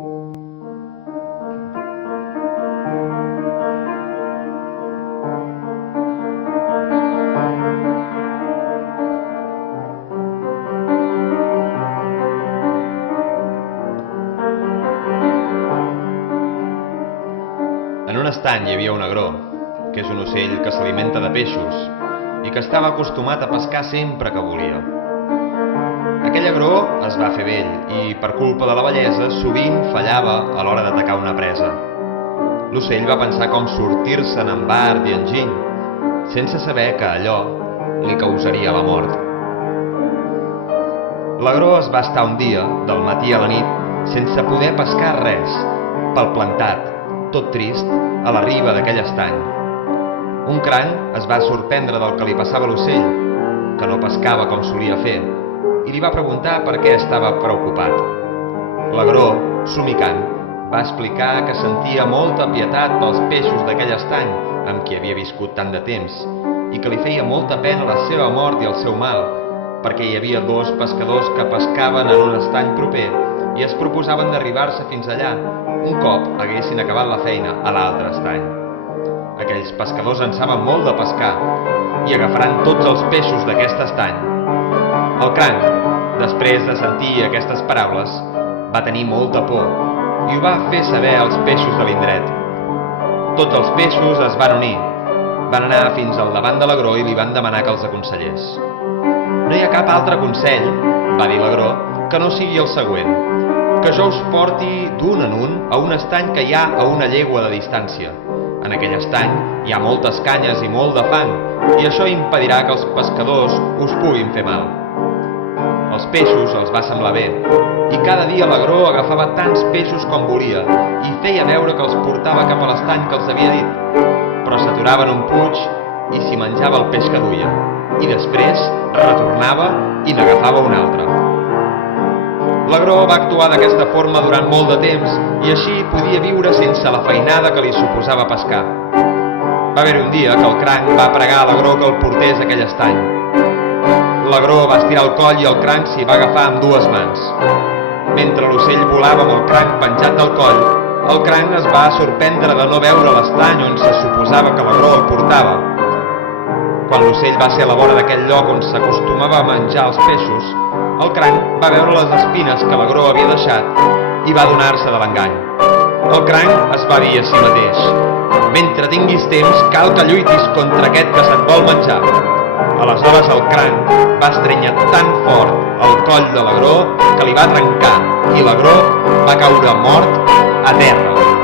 En un estany hi havia un agró, que és un ocell que s'alimenta de peixos i que estava acostumat a pescar sempre que volia. Aquell agró es va fer vell i, per culpa de la vellesa, sovint fallava a l'hora d'atacar una presa. L'ocell va pensar com sortir-se'n amb art i enginy, sense saber que allò li causaria la mort. L'agró es va estar un dia, del matí a la nit, sense poder pescar res, palplantat, tot trist, a la riba d'aquell estany. Un cranc es va sorprendre del que li passava a l'ocell, que no pescava com solia fer, i li va preguntar per què estava preocupat. L'agró, somicant, va explicar que sentia molta pietat pels peixos d'aquell estany amb qui havia viscut tant de temps i que li feia molta pena la seva mort i el seu mal, perquè hi havia dos pescadors que pescaven en un estany proper i es proposaven d'arribar-se fins allà un cop haguessin acabat la feina a l'altre estany. Aquells pescadors en saben molt de pescar i agafaran tots els peixos d'aquest estany. El cranc, després de sentir aquestes paraules, va tenir molta por i ho va fer saber als peixos de l'indret. Tots els peixos es van unir, van anar fins al davant de l'agró i li van demanar que els aconsellés. No hi ha cap altre consell, va dir l'agró, que no sigui el següent, que jo us porti d'un en un a un estany que hi ha a una llegua de distància. En aquell estany hi ha moltes canyes i molt de fang, i això impedirà que els pescadors us puguin fer mal. Els peixos els va semblar bé, i cada dia l'agró agafava tants peixos com volia i feia veure que els portava cap a l'estany que els havia dit, però s'aturava en un puig i s'hi menjava el peix que duia, i després retornava i n'agafava un altre. L'agró va actuar d'aquesta forma durant molt de temps i així podia viure sense la feinada que li suposava pescar. Va haver-hi un dia que el cranc va pregar a l'agró que el portés a aquell estany. L'agró va estirar el coll i el cranc s'hi va agafar amb dues mans. Mentre l'ocell volava amb el cranc penjat del coll, el cranc es va sorprendre de no veure l'estany on se suposava que l'agró el portava. Quan l'ocell va ser a la vora d'aquell lloc on s'acostumava a menjar els peixos, el cranc va veure les espines que l'agró havia deixat i va adonar-se de l'engany. El cranc es va dir a si mateix: «Mentre tinguis temps, cal que lluitis contra aquest que se't vol menjar». Aleshores el cranc va estrènyer tan fort el coll de l'agró que li va trencar i l'agró va caure mort a terra.